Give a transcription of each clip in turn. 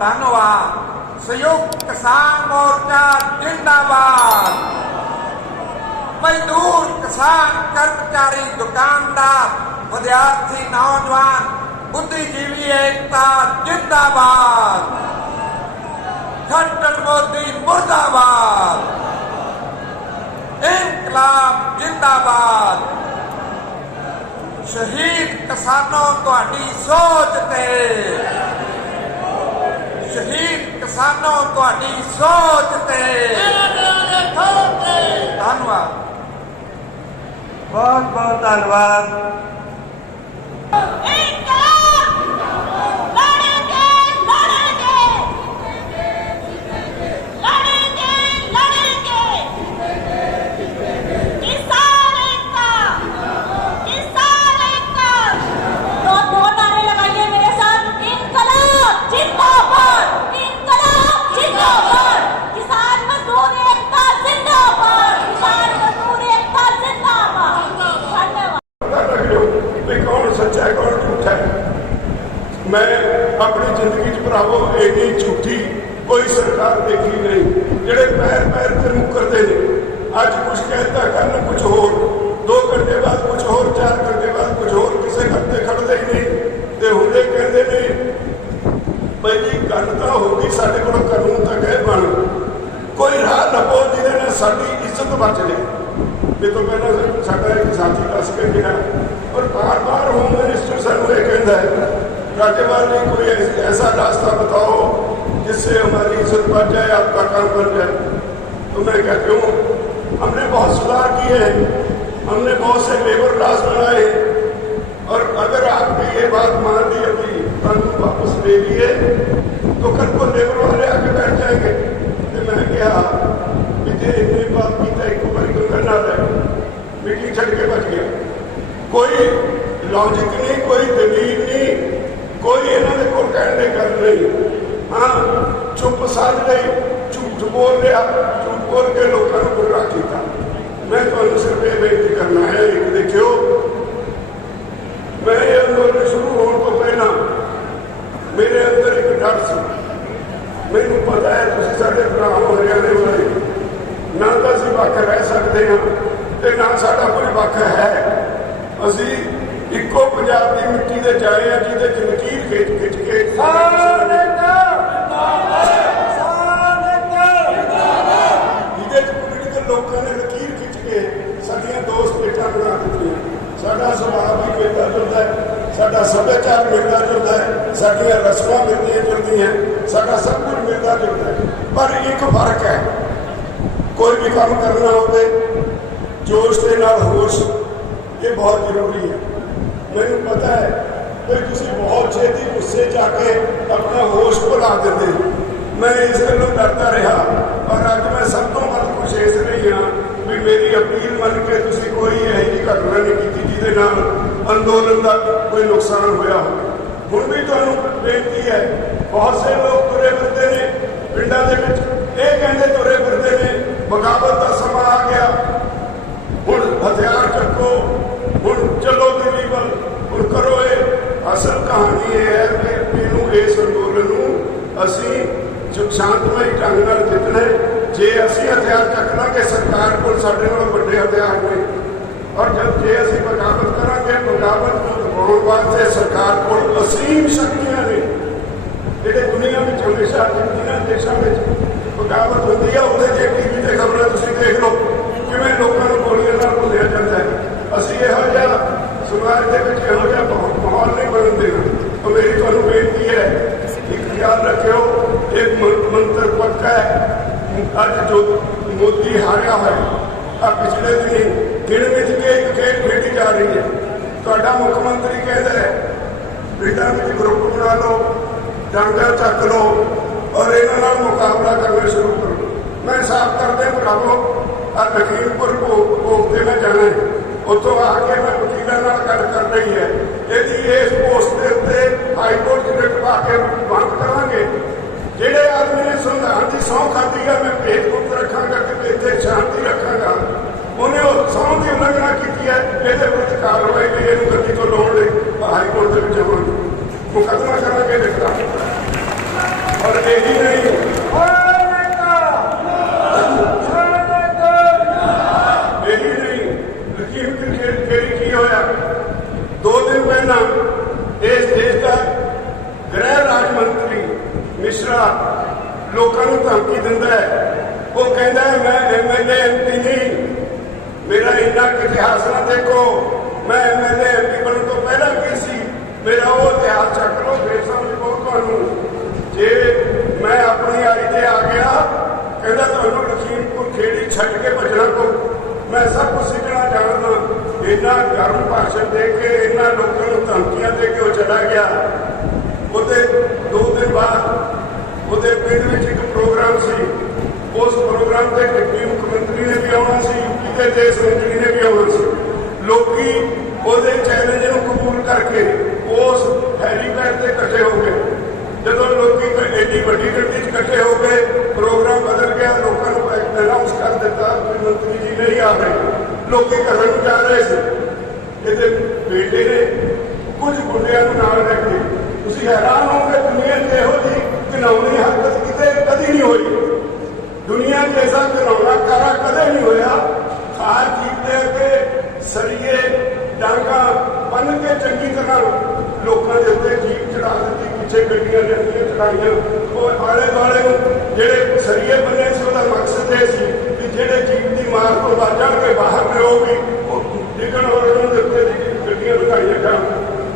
धन्यवाद। संयुक्त किसान मोर्चा जिंदाबाद। मजदूर, किसान, कर्मचारी, दुकानदार, विद्यार्थी, नौजवान, बुद्धिजीवी एकता जिंदाबाद। खट्टर मोदी मुर्दाबाद। इंकलाब जिंदाबाद। शहीद किसानों तुहाडी सोच ते, शहीद किसानों तुहाडी सोच ते धन्यवाद। बहुत बहुत धन्यवाद। मैं अपनी जिंदगी भरावो इन्नी झूठी कोई सरकार देखी नहीं। जेडे पैर पैर ते मुकरते हैं, अज कुछ कहता कल कुछ होर, 2 घंटे बाद कुछ होर, 4 घंटे बाद कुछ होर, किसी खत्ते खड़ते ही नहीं। तो हुणे कहते ने भाई जी गल तो होगी, साडे कोल कानून तो गए बन, कोई राह लभो जिहदे नाल साडी इज्जत बच जाए। ये तो पहला साडा एक साथी दस के गया, और बार बार होम मिनिस्टर सानू ये कहता है राज्यपाल जी कोई ऐसा रास्ता बताओ जिससे हमारी इज्जत बढ़ जाए, आपका काम बन जाए। तो मैं कहती हूँ हमने बहुत सुधार किए हैं, हमने बहुत से लेबर लॉज बनाए, और अगर आपने ये बात मान ली, अभी कानून वापस ले लिए, तो कल को लेबर वाले आके बैठ जाएंगे। तो मैं कहा विजय इतनी बात की था, एक बार करना है, मीटिंग छड़ के बच गया। कोई लॉजिक नहीं, कोई दलील नहीं, कोई इन्होंने को कहने कर नहीं। हाँ, चुप साध रही, झूठ बोल रहा, झूठ बोल के लोगों को गुमराह किया। मैं तो सिर्फ ये बेनती करना है, एक देखियो, मैं ये आंदोलन शुरू होने को पहला मेरे अंदर एक डर सी। मैनू पता है तुम साढ़े भरा हरियाणे वाले ना तो असं वक् रह सकते हैं, तो ना साडा कोई वक् है। असी इको पंजाब की मिट्टी दे जाए हैं, जिहदे च लकीर खिच खिच के लोगों ने लकीर खिच के साडियां दोस्त पेटा बना दी। साडा सुभाव भी मिलता जुलता है, साडा सभ्याचार मिलता जुलता है, साडियां रस्मां मिलदियां जुलदियां, साडा सब कुछ मिलता जुलता है। पर एक फर्क है, कोई भी काम करना होवे जोश के नाल होश, ये बहुत जरूरी है। मैंने पता है कि तुम बहुत छेती गुस्से जाके अपना होश भुला देते। मैं इस गलों डरता रहा, और अज मैं सब तो मत खुश इस रही हाँ भी मेरी अपील मन के तुम कोई यही घटना नहीं की जिहदे नाल अंदोलन का कोई नुकसान होया हो। हुण भी तुहानूं बेनती है, बहुत से लोग तुरे फिरदे ने पिंडां दे विच, ये कहंदे तुरे फिरदे ने बगावत का समा आ गया, हुण हथियार चक्को, हुण चलो दिल्ली वल, हुण करो। ये असल कहानी ये है कि इनू इस अंदोलन नूं असीं शांतमई ढंग नाल जितना है। जे असीं हथियार चक लांगे, सरकार कोल साडे नालों वड्डे हथियार ने, और जब जे असीं बगावत करांगे, बगावत नूं दबाउण वास्ते सरकार कोल असीम शक्तियां ने। जिहड़े दुनिया में हमेशा जिन्हां देशां में बगावत होंदी है, उत्थे जे टीवी ते खबरां तुसीं देख लो किवें लोकां नूं गोलियां नाल भुल्लिया जांदा है। असीं इहो जिहा समाज दे विच इहो जिहा माहौल नहीं बनन देना। तो मेरी तुहानूं बेनती है, एक ख्याल रखियो, एक मंत्र पक्का है। अज जो मोदी हारिया है, पिछले दिन गिण मिच के एक खेल खेडी जा रही है। तुहाडा मुख्यमंत्री कहता है पिंडां विच ग्रुप बना लो, डंडा चक लो, और इन्हां नाल मुकाबला करना शुरू करो। मैं साफ करदे भरावो, लखीमपुर भोग मैं जाना है, उतों आके मैं वकीलों नाल गल कर रही है। यदि इस पोस्ट के उत्ते हाईकोर्ट च रिट पा के बंद करांगे, जिहड़े आदमी ने संविधान की सौं खाधी है, मैं भेद गुप्त रखांगा कि इत्थे शांति रखांगा, उन्हें सौं की उल्लंघना की है, ये विरुद्ध कार्रवाई की इहनूं गद्दी तो लाउण लई हाईकोर्ट के जावांगे, मुकदमा करांगे। और मिश्रा लोगों को धमकी दिंदा है, वो कहता है मैं MLA MP नहीं, मेरा इन्ना इतिहास ना देखो, मैं MLA MP बनने तो पहला की सी, मेरा वो इतिहास चक लो फिर समझ पाओ तुहानू। जे मैं अपनी आई ते आ गया कहता तुहानू लखीमपुर खेड़ी छड्ड के भजना को मैं सब कुछ सीखना जानदा। इन्ना गर्म भाषण दे के इन्ना लोगों को धमकियां दे के वो चला गया। ਉਹਦੇ 2 दिन बाद ਉਹਦੇ ਪਿੰਡ ਵਿੱਚ ਇੱਕ ਪ੍ਰੋਗਰਾਮ ਸੀ, ਉਸ ਪ੍ਰੋਗਰਾਮ ਤੇ ਡਿਪਟੀ ਮੁੱਖ ਮੰਤਰੀ ਨੇ ਵੀ ਆਉਣਾ ਸੀ, ਯੂਪੀ ਦੇ ਦੇਸ਼ ਮੰਤਰੀ ਨੇ ਵੀ ਆਉਣਾ ਸੀ। ਲੋਕੀ ਉਹਦੇ ਚੈਲੰਜ ਨੂੰ ਕਬੂਲ ਕਰਕੇ ਉਸ ਹੈਲੀਪੈਡ ਤੇ ਇਕੱਠੇ ਹੋ ਗਏ। ਜਦੋਂ ਲੋਕੀ ਐਡੀ ਵੱਡੀ ਗਿਣਤੀ 'ਚ ਇਕੱਠੇ ਹੋ ਗਏ, ਪ੍ਰੋਗਰਾਮ ਬਦਲ ਗਿਆ, ਲੋਕਾਂ ਨੂੰ ਅਨਾਉਂਸ ਕਰ ਦਿੱਤਾ ਕਿ ਮੰਤਰੀ ਜੀ ਨਹੀਂ ਆ ਰਹੇ। ਲੋਕੀ ਘਰਾਂ ਨੂੰ ਜਾ ਰਹੇ ਸੀ। ਇਹਦੇ ਬੇਟੇ ਨੇ ਕੁਝ ਗੁੰਡਿਆਂ ਨੂੰ ਨਾਲ ਲੈ ਕੇ, ਤੁਸੀਂ ਹੈਰਾਨ ਹੋਗੇ ਦੁਨੀਆ 'ਚ ਇਹੋ ਜਿਹੀ ਘਿਨਾਉਣੀ ਹਰਕਤ ਕਿਤੇ ਕਦੀ ਨਹੀਂ ਹੋਈ। ਦੁਨੀਆ 'ਚ ਐਸਾ ਘਿਨਾਉਣਾ ਕਾਰਾ ਕਦੇ ਨਹੀਂ ਹੋਇਆ। ਖਾਰ ਚੀਜ਼ ਦੇ ਕੇ ਸਰੀਏ ਡਾਂਗਾ ਬੰਨ ਕੇ ਚੰਗੀ ਤਰ੍ਹਾਂ ਲੋਕਾਂ ਦੇ ਉੱਤੇ ਜੀਪ ਚੜਾ ਦਿੱਤੀ, ਪਿੱਛੇ ਗੱਡੀਆਂ ਜਾਂਦੀਆਂ ਚੜਾਈਆਂ। ਉਹ ਆਲੇ ਦੁਆਲੇ ਨੂੰ ਜਿਹੜੇ ਸਰੀਏ ਬੰਨੇ ਸੀ ਉਹਦਾ ਮਕਸਦ ਇਹ ਸੀ ਕਿ ਜਿਹੜੇ ਜੀਪ ਦੀ ਮਾਰ ਤੋਂ ਬਚ ਜਾਣਗੇ ਬਾਹਰ ਨਿਕਲੋਗੇ ਉਹ ਡਿੱਗਣ ਔਰ ਉਹਨਾਂ ਦੇ ਉੱਤੇ ਗੱਡੀਆਂ ਲਗਾਈਆਂ ਜਾਣ।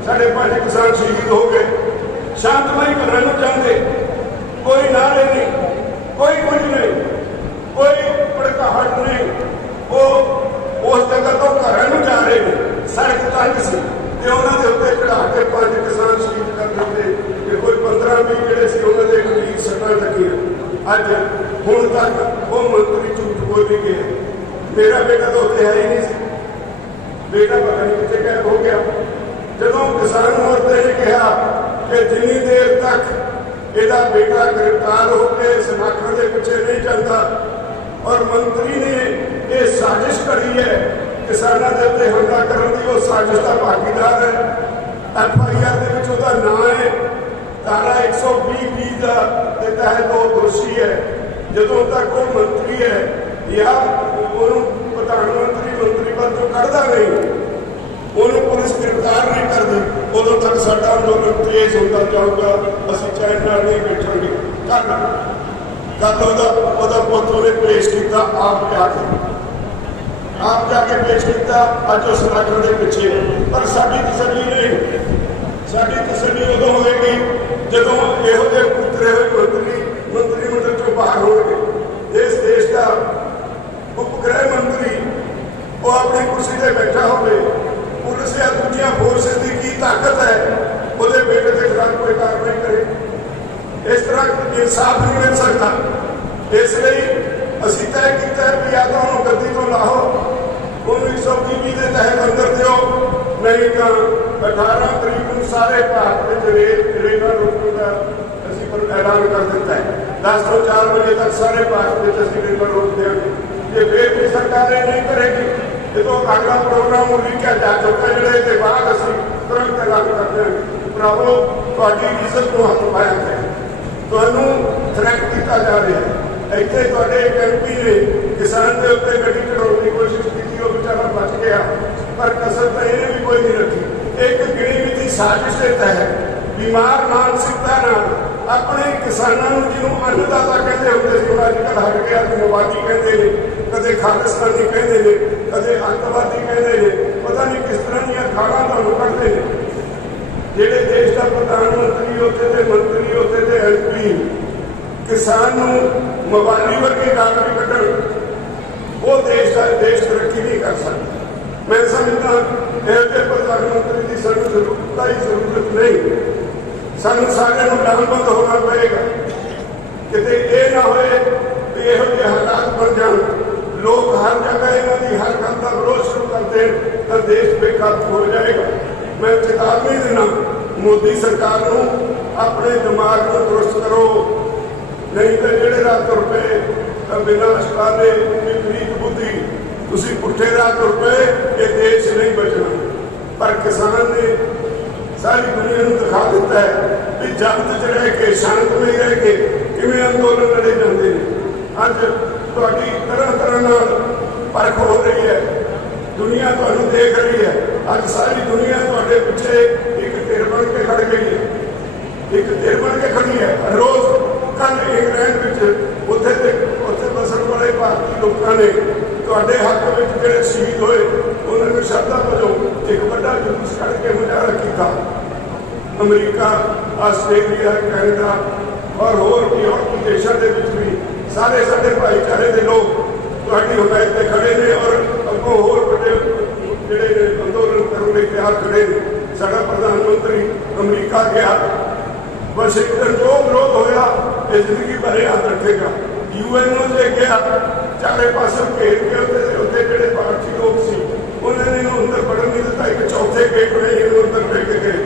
साढ़े 5 किसान शहीद हो गए। शांतमई घरों में जाते, कोई नारे नहीं, कोई कुछ नहीं, कोई भड़काहट नहीं। वो उस जगह तो घरों में जा रहे हैं, सड़क तंग सी उन्होंने उत्ते चढ़ा के 5 किसान शहीद कर देते कि कोई 15-20 जोड़े से उन्होंने गंभीर सट्टां लगियां। अज हुण तक वो मंत्री झूठ बोली गए। मेरा बेटा तो उत्ते है ही नहीं सी, बेटा पता नहीं कितने गायब हो गया। ਜਦੋਂ ਕਿਸਾਨ ਮੋਰਚੇ ਨੇ ਕਿਹਾ ਕਿ ਜਿੰਨੀ ਦੇਰ ਤੱਕ ਇਹਦਾ ਬੇਟਾ ਗ੍ਰਿਫਤਾਰ ਹੋ ਕੇ ਸਨਾਖਾਂ ਦੇ ਪਿੱਛੇ ਨਹੀਂ ਜਾਂਦਾ ਔਰ ਮੰਤਰੀ ਨੇ ਇਹ ਸਾਜ਼ਿਸ਼ ਕਰੀ ਹੈ ਕਿਸਾਨਾਂ ਦੇ ਉੱਤੇ ਹਮਲਾ ਕਰਨ ਦੀ, ਉਹ ਸਾਜ਼ਿਸ਼ ਦਾ ਭਾਗੀਦਾਰ ਹੈ। FIR ਦੇ ਵਿੱਚ ਉਹਦਾ ਨਾਂ ਹੈ, ਧਾਰਾ 120 ਦਾ ਦੇ ਤਹਿਤ ਉਹ ਦੋਸ਼ੀ ਹੈ। ਜਦੋਂ ਤੱਕ ਉਹ ਮੰਤਰੀ ਹੈ ਜਾਂ ਉਹਨੂੰ ਪ੍ਰਧਾਨ ਮੰਤਰੀ ਪਦ ਤੋਂ ਕੱਢਦਾ ਨਹੀਂ, ਉਹਨੂੰ ਪੁਲਿਸ ਗ੍ਰਿਫਤਾਰ ਨਹੀਂ ਕਰਦੀ, ਉਦੋਂ ਤੱਕ ਸਾਡਾ ਅੰਦੋਲਨ ਤੇਜ਼ ਹੁੰਦਾ ਜਾਊਗਾ। ਅਸੀਂ ਚੈਨ ਨਾਲ ਨਹੀਂ ਬੈਠਾਂਗੇ। ਕੱਲ ਉਹਦਾ ਪੁੱਤ ਉਹਨੇ ਪੇਸ਼ ਕੀਤਾ, ਆਪ ਜਾ ਕੇ ਪੇਸ਼ ਕੀਤਾ। ਅੱਜ ਉਸ ਸਨਾਖਾਂ ਦੇ ਪਿੱਛੇ, ਪਰ ਸਾਡੀ ਤਸੱਲੀ ਨਹੀਂ। ਸਾਡੀ ਤਸੱਲੀ ਉਦੋਂ ਹੋਵੇਗੀ ਜਦੋਂ ਇਹੋ ਜਿਹੇ ਉਤਰੇ ਹੋਏ ਮੰਤਰੀ ਮੰਡਲ ਚੋਂ ਬਾਹਰ ਹੋਣਗੇ। ਇਸ ਦੇਸ਼ ਦਾ ਉਪ ਗ੍ਰਹਿ ਮੰਤਰੀ ਉਹ ਆਪਣੀ ਕੁਰਸੀ ਤੇ ਬੈਠਾ ਹੋਵੇ, ਪੁਲਿਸ ਜਾਂ ਦੂਜੀਆਂ ਫੋਰਸਿਸ ਦੀ ਕੀ ਤਾਕਤ ਹੈ ਉਹਦੇ ਬੇਟੇ ਦੇ ਖਿਲਾਫ ਕੋਈ ਕਾਰਵਾਈ ਕਰੇ। ਇਸ ਤਰ੍ਹਾਂ ਇਨਸਾਫ ਨਹੀਂ ਮਿਲ ਸਕਦਾ। ਇਸ ਲਈ ਅਸੀਂ ਤੈਅ ਕੀਤਾ ਵੀ ਜਾਂ ਤਾਂ ਉਹਨੂੰ ਗੱਦੀ ਤੋਂ ਲਾਹੋ, ਉਹਨੂੰ 120 ਦੇ ਤਹਿਤ ਅੰਦਰ ਦਿਓ, ਨਹੀਂ ਤਾਂ 18 ਤਰੀਕ ਨੂੰ ਸਾਰੇ ਭਾਰਤ ਵਿੱਚ ਰੇਲਾਂ ਰੋਕਣ ਦਾ ਅਸੀਂ ਐਲਾਨ ਕਰ ਦਿੱਤਾ ਹੈ। 10 ਤੋਂ 4 ਵਜੇ ਤੱਕ ਸਾਰੇ ਭਾਰਤ ਵਿੱਚ ਅਸੀਂ ਰੇਲਾਂ ਰੋਕ ਦਿਆਂਗੇ। ਜੇ ਫਿਰ ਵੀ ਸਰਕਾਰ ਇਹ ਨਹੀਂ ਕਰੇਗੀ, ਜਦੋਂ ਅਗਲਾ ਪ੍ਰੋਗਰਾਮ ਲਿਖਿਆ ਜਾ ਚੁੱਕਾ, ਜਿਹੜੇ ਦੇ ਬਾਅਦ ਅਸੀਂ ਤੁਰੰਤ ਐਲਾਨ ਕਰਦੇ ਹਾਂ। ਭਰਾਵੋ, ਤੁਹਾਡੀ ਇੱਜ਼ਤ ਨੂੰ ਹੱਥ ਪਾਇਆ ਹੈ, ਤੁਹਾਨੂੰ ਥ੍ਰੈਟ ਕੀਤਾ ਜਾ ਰਿਹਾ ਹੈ। ਇੱਥੇ ਤੁਹਾਡੇ ਇੱਕ MP ਨੇ ਕਿਸਾਨ ਦੇ ਉੱਤੇ ਗੱਡੀ ਚੜਾਉਣ ਦੀ ਕੋਸ਼ਿਸ਼ ਕੀਤੀ, ਉਹ ਵਿਚਾਰਾ ਬਚ ਗਿਆ, ਪਰ ਕਸਰ ਤਾਂ ਇਹਨੇ ਵੀ ਕੋਈ ਨਹੀਂ ਰੱਖੀ। ਇੱਕ ਗਿਣੀ ਮਿਤੀ ਸਾਜ਼ਿਸ਼ ਦੇ ਤਹਿਤ ਬਿਮਾਰ ਮਾਨਸਿਕਤਾ ਨਾਲ ਆਪਣੇ ਕਿਸਾਨਾਂ ਨੂੰ, ਜਿਹਨੂੰ ਅੰਨਦਾਤਾ ਕਹਿੰਦੇ ਹੁੰਦੇ ਸੀ, ਉਹ ਅੱਜ ਕੱਲ੍ਹ ਹਟ ਗਿਆ, ਮੋਵਾਦੀ ਕਹਿੰਦੇ ਨੇ, ਕਦੇ ਖਾਲਿਸਤਾਨੀ ਕਹਿੰਦੇ ਨੇ, ਕਦੇ ਅੱਤਵਾਦੀ ਕਹਿੰਦੇ ਨੇ, ਪਤਾ ਨਹੀਂ ਕਿਸ ਤਰ੍ਹਾਂ ਦੀਆਂ ਖਾਲਾਂ ਤੁਹਾਨੂੰ ਕੱਢਦੇ ਨੇ। ਜਿਹੜੇ ਦੇਸ਼ ਦਾ ਪ੍ਰਧਾਨ ਮੰਤਰੀ ਉੱਥੇ ਦੇ ਮੰਤਰੀ ਉੱਥੇ ਦੇ MP ਕਿਸਾਨ ਨੂੰ ਮਵਾਲੀ ਵਰਗੀ ਗੱਲ ਵੀ ਕੱਢਣ, ਉਹ ਦੇਸ਼ ਤਰੱਕੀ ਨਹੀਂ ਕਰ ਸਕਦਾ। ਮੈਂ ਸਮਝਦਾ ਇਹੋ ਜਿਹੇ ਪ੍ਰਧਾਨ ਮੰਤਰੀ ਦੀ ਸਾਨੂੰ ਜ਼ਰੂਰਤ ਨਹੀਂ। ਸਾਨੂੰ ਸਾਰਿਆਂ ਨੂੰ ਲਾਮਬੰਦ ਹੋਣਾ ਪਏਗਾ। ਕਿਤੇ ਇਹ ਨਾ ਹੋਏ ਵੀ ਇਹੋ ਜਿਹੇ ਹਾਲਾਤ ਬਣ ਜਾਣ, ਲੋਕ ਹਰ ਜਗ੍ਹਾ ਇਹਨਾਂ ਦੀ ਹਰ ਗੱਲ ਦਾ ਵਿਰੋਧ ਸ਼ੁਰੂ ਕਰ ਦੇਣ, ਤਾਂ ਦੇਸ਼ ਬੇਕਾਬੂ ਹੋ ਜਾਏਗਾ। ਮੈਂ ਚੇਤਾਵਨੀ ਦਿੰਦਾ ਮੋਦੀ ਸਰਕਾਰ ਨੂੰ, ਆਪਣੇ ਦਿਮਾਗ ਨੂੰ ਦੁਰਸਤ ਕਰੋ, ਨਹੀਂ ਤਾਂ ਜਿਹੜੇ ਰਾਹ ਤੁਰ ਪਏ ਤਾਂ ਬਿਨਾਂ ਅਸ਼ਕਾਰੇ ਵਿਪਰੀਤ ਬੁੱਧੀ ਤੁਸੀਂ ਪੁੱਠੇ ਰਾਹ ਤੁਰ ਪਏ, ਇਹ ਦੇਸ਼ ਨਹੀਂ ਬਚਣਾ। ਪਰ ਕਿਸਾਨ ਨੇ ਸਾਰੀ ਦੁਨੀਆ ਨੂੰ ਦਿਖਾ ਦਿੱਤਾ ਹੈ ਵੀ ਜਗਤ 'ਚ ਰਹਿ ਕੇ, ਸ਼ਾਂਤਮਈ ਰਹਿ ਕੇ ਕਿਵੇਂ ਅੰਦੋਲਨ ਲੜੇ ਜਾਂਦੇ ਨੇ। ਅੱਜ ਤੁਹਾਡੀ ਤਰ੍ਹਾਂ ਨਾਲ ਪਰਖ ਹੋ ਰਹੀ ਹੈ, ਦੁਨੀਆ ਤੁਹਾਨੂੰ ਦੇਖ ਰਹੀ ਹੈ। ਅੱਜ ਸਾਰੀ ਦੁਨੀਆ ਤੁਹਾਡੇ ਪਿੱਛੇ ਇੱਕ ਧਿਰ ਬਣ ਕੇ ਖੜ ਗਈ ਹੈ, ਇੱਕ ਧਿਰ ਬਣ ਕੇ ਖੜੀ ਹੈ। ਰੋਜ਼ कल इंग्लैंड में उत्थे बसन वाले भारतीय लोगों ने तुहाडे हक में जिहड़े शहीद होए उन्होंने शरधा वजों एक बड़ा जुलूस कढ़ के मुजाहरा किया। अमरीका, आस्ट्रेलिया, कैनेडा और होर भी यूरोपी देशों के भी सारे साडे भाईचारे के लोग तुहाडी हिमायत ते खड़े ने और अगों होर बड़े जिहड़े अंदोलन करने लई तैयार खड़े ने। साडा प्रधानमंत्री अमरीका गया, वाशिंगटन जो विरोध होया ये जिंदगी भर याद रखेगा। UN ले गया, चारे पासे घेर के उत्ते जिहड़े भारतीय लोग सी उन्होंने अंदर बढ़न नहीं दिता, एक चौथे गेट में अंदर लेके गए।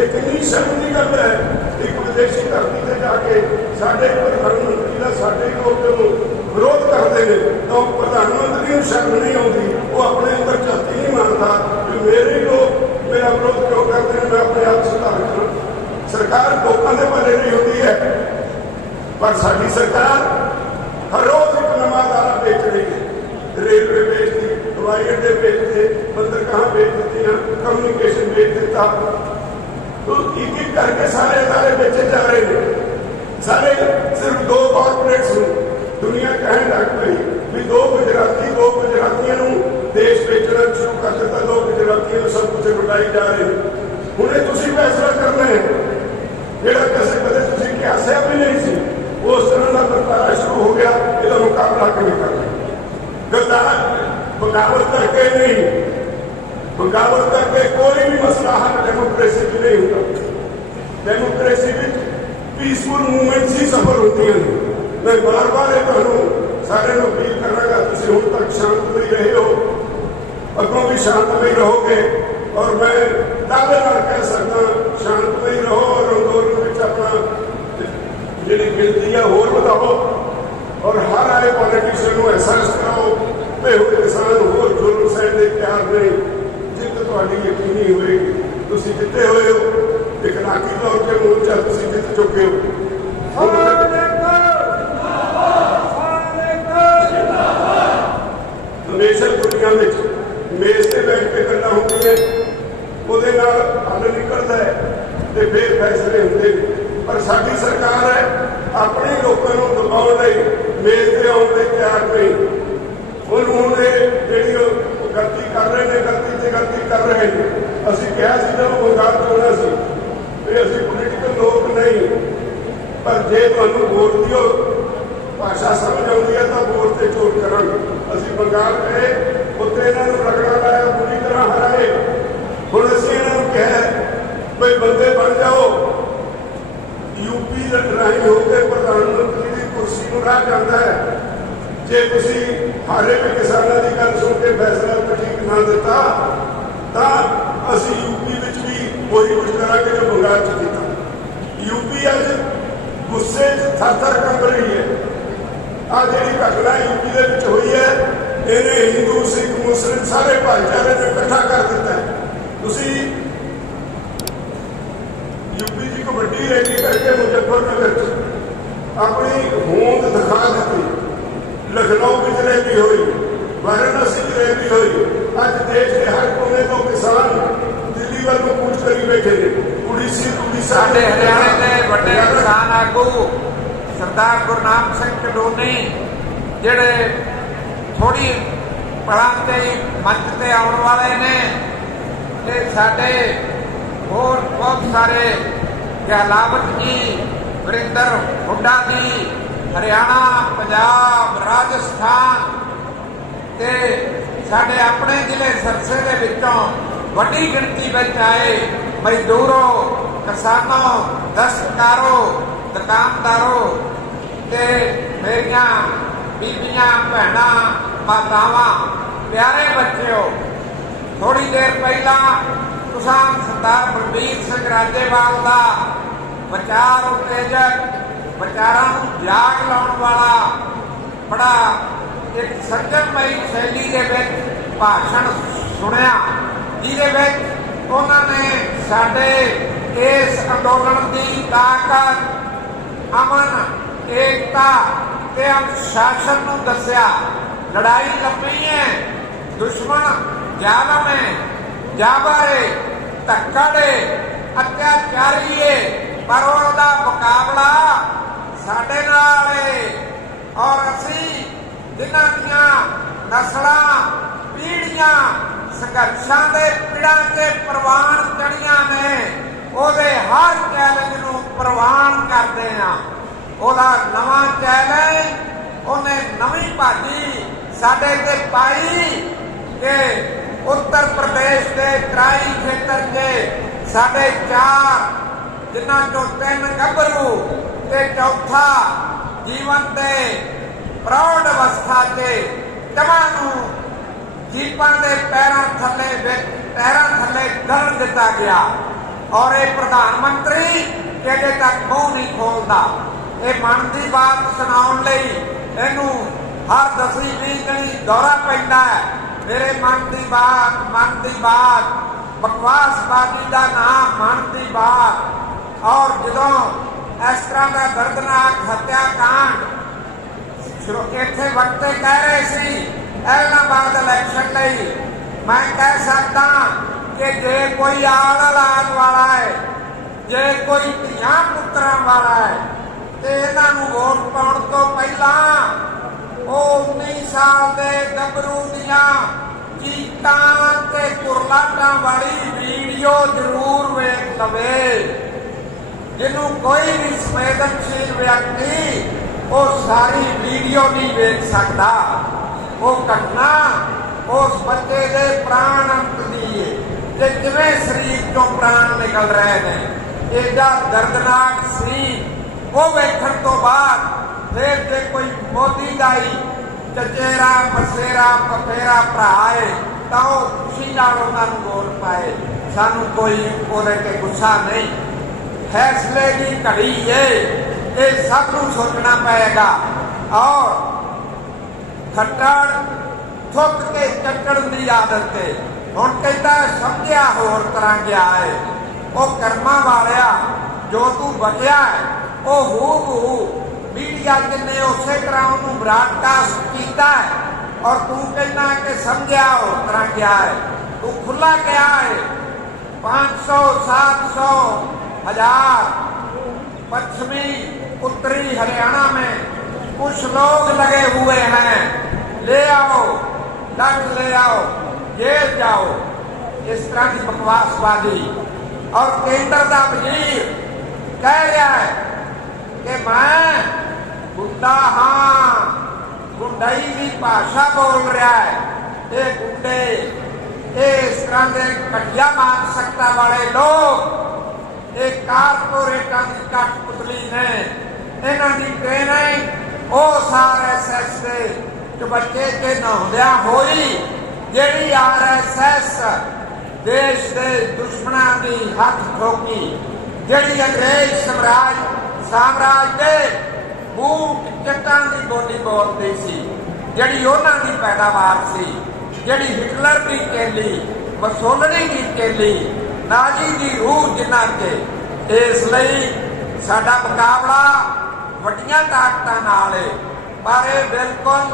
एक कितनी शर्म की गल है, एक विदेशी धरती से जाके साडे प्रधानमंत्री का साडे लोग जो विरोध करते हैं तो प्रधानमंत्री को शर्म नहीं आती, वो अपने अंदर झाती नहीं मानता कि मेरे लोग मेरा विरोध क्यों करते हैं, मैं अपने आप सुधार करूँ। सरकार लोगों के भले नहीं होती है, पर साडी सरकार हर रोज एक नवा दारा बेच रही है। रेलवे बेच दी, हवाई अड्डे बेच दिए, बंदरगाह बेच दी, कम्युनिकेशन बेच दिता, तो एक एक करके सारे अदारे बेचे जा रहे हैं। सारे सिर्फ 2 कॉर्पोरेट्स दुनिया कहने लग पई भी 2 गुजरातियों देश बेचना शुरू कर दिता, 2 गुजरातियों सब कुछ लुटाई जा रहे हैं। हुणे तुसीं फैसला करना है जेड़ा कैसे कदे तुसीं कियासिया भी नहीं सी, उस तरह का बर्तारा शुरू हो गया। इसका मुकाबला किवें करना? गद्दार बगावत करके नहीं, बगावत करके कोई भी मसला हल डेमोक्रेसी में नहीं होता। डेमोक्रेसी में पीसफुल मूवमेंट्स ही सफल होती हैं। मैं बार बार ये तुहानूं सारे नूं अपील करांगा, तुसीं हुण तक शांतमई रहे हो, अगों भी शांतमई रहोगे और मैं दावे नाल कह सकदा शांतमई रहो और अंदोलन विच अपना जिहड़ी गिनती है होर वधाओ और हर आए पॉलिटिशियन को एहसास कराओ कि हुण किसान होर जुल्म सहण दे तैयार नहीं। जित तुहाडी यकीनी होएगी, तुसीं जिते होए हो, इखलाकी तौर ते मोर्चा तुसीं जित चुके हो। हमेशा दुनिया में मेज से बैठ के गल्लां होंदियां, ਉਹਦੇ ਨਾਲ ਹੱਲ ਨਿਕਲਦਾ ਹੈ ਤੇ ਫਿਰ ਫੈਸਲੇ ਹੁੰਦੇ ਨੇ। पर साडी सरकार है अपने लोगों को दबाने लई मेज ते आउण लई तैयार नहीं। हुण जिहड़ी गलती कर रहे हैं, गलती ते गलती कर रहे हैं। असीं कहा सी जब बंगाल चोणा सी भी असीं पोलीटिकल लोग नहीं, पर जे तुहानूं वोट दी भाषा समझ आउंदी है तो वोट ते चोट करांगे। असीं बंगाल गए, उत्ते इन्हां नूं रगड़ा लाया, पूरी तरह हराए। हुण असीं इन्हां नूं कहा बई बंदे बन जाओ, यूपी राही होकर प्रधानमंत्री की कुर्सी को राह जाता है। जे तुसीं हारे भी किसानों की गल सुन के फैसला ठीक ना दिता तो असीं यूपी में भी वही कुछ करांगे जो बंगाल च कीता। यूपी अज गुस्से थर थर कंब रही है। आ जिहड़ी घटना यूपी दे विच होई है, इहने हिंदू सिख मुस्लिम सारे भाईचारे ने इकट्ठा कर दिता है। तुसीं यूपी की एक वड्डी रैली करके मुजफ्फरनगर अपनी होंद दिखा दी। लखनऊ में रैली हुई, वाराणसी में रैली हुई। अज देश के हर कोने तो किसान दिल्ली वाल को कूच करी बैठे ने। उड़ीसा हरियाणे के बड़े किसान आगू सरदार गुरनाम सिंह कलोनी जिहड़े थोड़ी पढ़ां ते मंच ते आउण वाले ने ते साडे और बहुत सारे गहलावत जी, वरिंदर हुड्डा जी, हरियाणा, पंजाब, राजस्थान ते साडे अपने जिले सिरसे दे विचों वड्डी गिणती विच आए मजदूरों, किसानों, दस्तकारों, दुकानदारों ते मेरियां बीबियां, भैणां, मातावां, प्यारे बच्चों, थोड़ी देर पहला किसान सरदार बलबीर सिंह राजेवाल का विचार उत्तेजक, विचारों जाग लाने वाला बड़ा एक संजमई शैली के भाषण सुनिया, जिहदे उन्होंने साडे इस अंदोलन की ताकत, अमन, एकता ते अनुशासन नूं दस्सिया। लड़ाई लंबी है, दुश्मन जालम है, जाबारे, धक्कड़, अत्याचारी है, पर उसका मुकाबला ਸਾਡੇ ਨਾਲ ਏ ਔਰ ਅਸੀਂ ਜਿਨ੍ਹਾਂ ਦੀਆਂ ਨਸਲਾਂ ਪੀੜ੍ਹੀਆਂ ਸੰਘਰਸ਼ਾਂ ਦੇ ਪਿੜਾਂ 'ਤੇ ਪ੍ਰਵਾਨ ਚੜ੍ਹੀਆਂ ਨੇ ਉਹਦੇ ਹਰ ਚੈਲੰਜ ਨੂੰ ਪ੍ਰਵਾਨ ਕਰਦੇ ਆ। ਉਹਦਾ ਨਵਾਂ ਚੈਲੰਜ ਉਹਨੇ ਨਵੀਂ ਭਾਜੀ ਸਾਡੇ ਤੇ ਪਾਈ ਕਿ ਉੱਤਰ ਪ੍ਰਦੇਸ਼ ਦੇ ਤਰਾਈ ਖੇਤਰ 'ਚ ਸਾਡੇ 4 ਜਿਨ੍ਹਾਂ ਚੋਂ 3 ਗੱਭਰੂ ਤੇ ਚੌਥਾ ਜੀਵਨ ਦੇ ਪ੍ਰੌੜ ਅਵਸਥਾ 'ਚ ਜਮਾਂ ਨੂੰ ਜੀਪਾਂ ਦੇ ਪੈਰਾਂ ਥੱਲੇ ਦਰੜ ਦਿੱਤਾ ਗਿਆ ਔਰ ਇਹ ਪ੍ਰਧਾਨ ਮੰਤਰੀ ਅਜੇ ਤੱਕ ਮੂੰਹ ਨਹੀਂ ਖੋਲਦਾ। ਇਹ ਮਨ ਦੀ ਬਾਤ ਸੁਣਾਉਣ ਲਈ ਇਹਨੂੰ ਹਰ 10-20 ਦਿਨ ਦੌਰਾ ਪੈਂਦਾ ਹੈ। ਮੇਰੇ ਮਨ ਦੀ ਬਾਤ ਬਕਵਾਸਬਾਜ਼ੀ ਦਾ ਨਾਮ ਮਨ ਦੀ ਬਾਤ। ਔਰ ਜਦੋਂ ਇਸ ਤਰ੍ਹਾਂ ਦਾ ਦਰਦਨਾਕ ਹੱਤਿਆਕਾਂਡ ਇੱਥੇ ਵਕਤੇ ਕਹਿ ਰਹੇ ਸੀ ਐਲਨਾਬਾਦ ਇਲੈਕਸ਼ਨ ਲਈ, ਮੈਂ ਕਹਿ ਸਕਦਾ ਕਿ ਜੇ ਕੋਈ ਆਲਾਦ ਵਾਲਾ ਹੈ, ਜੇ ਕੋਈ ਧੀਆਂ ਪੁੱਤਰਾਂ ਵਾਲਾ ਹੈ ਤੇ ਇਹਨਾਂ ਨੂੰ ਵੋਟ ਪਾਉਣ ਤੋਂ ਪਹਿਲਾਂ ਉਹ 19 ਸਾਲ ਦੇ ਗੱਭਰੂ ਦੀਆਂ ਚੀਕਾਂ ਤੇ ਕੁਰਲਾਟਾਂ ਵਾਲੀ ਵੀਡੀਓ ਜ਼ਰੂਰ ਵੇਖ ਲਵੇ। ਜਿਹਨੂੰ ਕੋਈ ਵੀ ਸੰਵੇਦਨਸ਼ੀਲ ਵਿਅਕਤੀ ਉਹ ਸਾਰੀ ਵੀਡੀਓ ਨਹੀਂ ਵੇਖ ਸਕਦਾ। ਉਹ ਘਟਨਾ ਉਸ ਬੱਚੇ ਦੇ ਪ੍ਰਾਣ ਅੰਤ ਦੀ ਹੈ ਤੇ ਕਿਵੇਂ ਸਰੀਰ ਚੋਂ ਪ੍ਰਾਣ ਨਿਕਲ ਰਹੇ ਨੇ, ਇਹਦਾ ਦਰਦਨਾਕ ਸੀ। ਉਹ ਵੇਖਣ ਤੋਂ ਬਾਅਦ ਫਿਰ ਜੇ ਕੋਈ ਮੋਦੀ ਦਾ ਹੀ ਚਚੇਰਾ ਮਸੇਰਾ ਪਫੇਰਾ ਭਰਾ ਹੈ ਤਾਂ ਉਹ ਖੁਸ਼ੀ ਨਾਲ ਉਹਨਾਂ ਨੂੰ ਵੋਟ ਪਾਏ। ਸਾਨੂੰ ਕੋਈ ਉਹਦੇ ਤੇ ਗੁੱਸਾ ਨਹੀਂ। ਫੈਸਲੇ ਦੀ ਘੜੀ ਹੈ, ਇਹ ਸਭ ਨੂੰ ਸੋਚਣਾ ਪਏਗਾ। ਔਰ ਖੱਟੜ ਥੁੱਕ ਕੇ ਚੱਟਣ ਦੀ ਆਦਤ ਤੇ ਹੁਣ ਕਹਿੰਦਾ ਸਮਝਿਆ ਹੋਰ ਤਰ੍ਹਾਂ ਗਿਆ ਹੈ। ਉਹ ਕਰਮਾਂ ਵਾਲਿਆ ਜੋ ਤੂੰ ਬਚਿਆ ਹੈ ਉਹ ਹੂ ਮੀਡੀਆ ਨੇ ਉਸੇ ਤਰ੍ਹਾਂ ਉਹਨੂੰ ਬ੍ਰਾਡਕਾਸਟ ਕੀਤਾ ਹੈ ਔਰ ਤੂੰ ਕਹਿੰਦਾ ਕਿ ਸਮਝਿਆ ਹੋਰ ਤਰ੍ਹਾਂ ਗਿਆ ਹੈ। ਤੂੰ ਖੁੱਲਾ ਗਿਆ ਹੈ। 500, 700, 1000 पश्चिमी उत्तरी हरियाणा में कुछ लोग लगे हुए हैं, ले आओ दंड ले आओ, जेल जाओ। इस तरह की बकवासबाजी। और केंद्र का वजीर कह रहा है कि मैं गुंडा हाँ, गुंडाई की भाषा बोल रहा है। ये गुंडे इस तरह के घटिया मानसिकता वाले लोग एक कारपोरेटा की कठपुतली ने इन्हों की ट्रेनिंग उस RSS के जो बच्चे के नौंदिया हुई जी RSS देश के दुश्मनों की हथ ठोकी, जी अंग्रेज साम्राज के बूट चट्टान की बोली बोलती सी, जी उन्होंने पैदावार सी, जी हिटलर की केली मसोलनी की केली नाजी की रूह जिन्ना के। इसलिए साडा मुकाबला वड्डियां ताकतां नाल है, पर ये बिल्कुल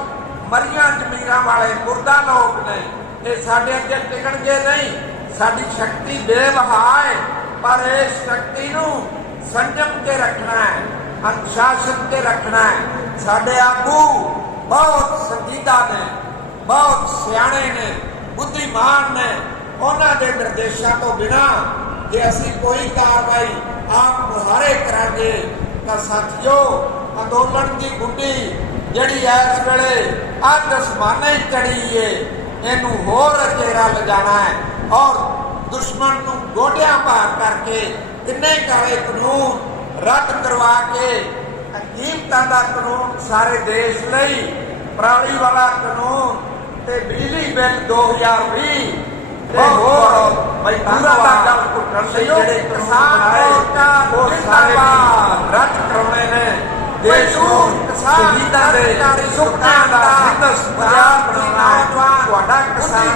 मरियां जमीरां वाले मुर्दा लोग ने। ये साडे अगे टिकणगे नहीं। साडी शक्ति बेवहा है, पर इस शक्ति नूं संयम के रखना है, अनुशासन के रखना है। साडे आगू बहुत संजीदा ने, बहुत सियाणे ने, बुद्धिमान ने। ਉਹਨਾਂ ਦੇ ਨਿਰਦੇਸ਼ਾਂ ਤੋਂ ਬਿਨਾ ਜੇ ਅਸੀਂ ਕੋਈ ਕਾਰਵਾਈ ਆਪ ਮੁਹਾਰੇ ਕਰਾਂਗੇ ਤਾਂ ਸਾਥੀਓ ਅੰਦੋਲਨ ਦੀ ਗੁੱਡੀ ਜਿਹੜੀ ਇਸ ਵੇਲੇ ਅੱਧ ਅਸਮਾਨੇ ਚੜੀ ਏ ਇਹਨੂੰ ਹੋਰ ਚਿਹਰਾ ਲਿਜਾਣਾ ਹੈ ਔਰ ਦੁਸ਼ਮਣ ਨੂੰ ਗੋਡਿਆਂ ਭਾਰ ਕਰਕੇ ਕਿੰਨੇ ਕਾਲੇ ਕਾਨੂੰਨ ਰੱਦ ਕਰਵਾ ਕੇ ਕੀਮਤਾਂ ਦਾ ਕਾਨੂੰਨ ਸਾਰੇ ਦੇਸ਼ ਲਈ, ਪਰਾਲੀ ਵਾਲਾ ਕਾਨੂੰਨ ਤੇ ਬਿਜਲੀ ਬਿੱਲ 2020 ਜਿਹੜੇ ਕਿਸਾਨ ਉਹ ਸਾਰੇ ਰੱਦ ਕਰਾਉਣੇ ਨੇ। ਦੇਸ਼ ਨੂੰ ਸ਼ਹੀਦਾਂ ਦੇ ਸੁੱਖਾਂ ਦਾ ਹਿੰਦੁਸਤਾਨ ਬਣਾਉਣਾ ਤੁਹਾਡਾ ਕਿਸਾਨ